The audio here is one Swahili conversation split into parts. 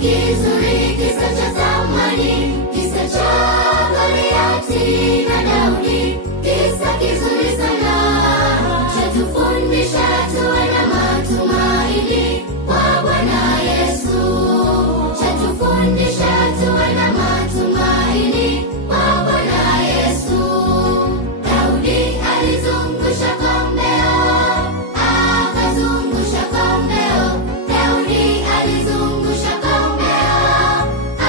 kizuri, kisa cha zamani, kisa cha Goliati na Daudi, kisa kizuri sana, chatufundisha tuwe na matumaini kwa Bwana Yesu, chatufundisha tuwe na matumaini kwa Bwana Yesu. Daudi alizungusha kombeo, akazungusha kombeo. Daudi alizungusha kombeo,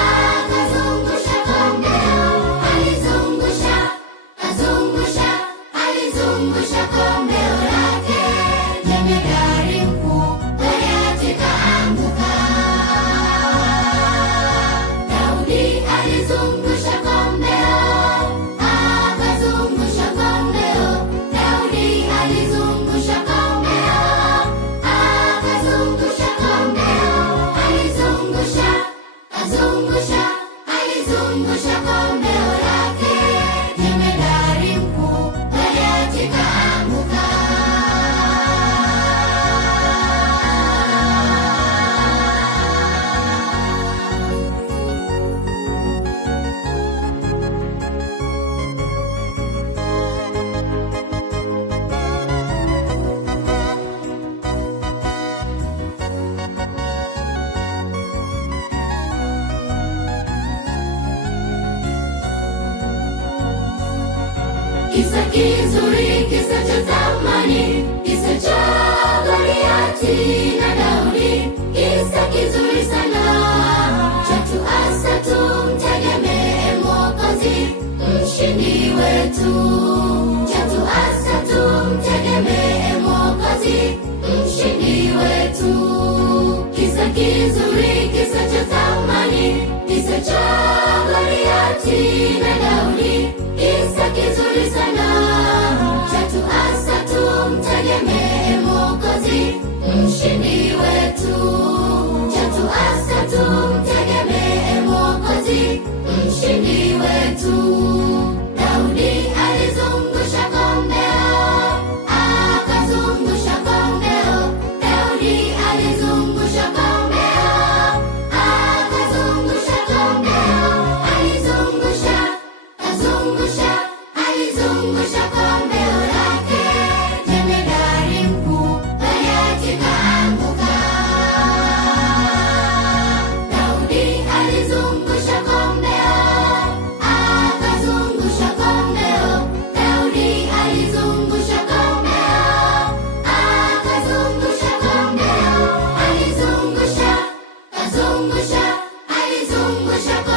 akazungusha kombeo. Alizungusha kombeo lake, jemedari mkuu Goliati kaanguka. Daudi alizungusha kombeo, akazungusha kombeo. Daudi alizungusha kombeo, akazungusha kombeo. Alizungusha kombeo lake, jemedari mkuu Goliati kaanguka. Kisa kizuri, kisa cha zamani, kisa cha Goliati na Daudi, kisa kizuri sana, chatuasa tumtegemee Mwokozi, mshindi wetu. Chatuasa tumtegemee Mwokozi, mshindi wetu. Kisa kizuri, kisa cha zamani, kisa cha Goliati na Daudi, kisa kizuri sana, chatuasa tumtegemee Mwokozi, mshindi wetu. Chatuasa tumtegemee Mwokozi, mshindi wetu. Daudi alizungusha kombeo, akazungusha kombeo. Daudi alizungusha kombeo, akazungusha kombeo. Alizungusha kombeo lake, jemedari mkuu Goliati kaanguka. Daudi alizungusha kombeo, akazungusha kombeo. Daudi alizungusha kombeo, akazungusha kombeo. Alizungusha kombeo.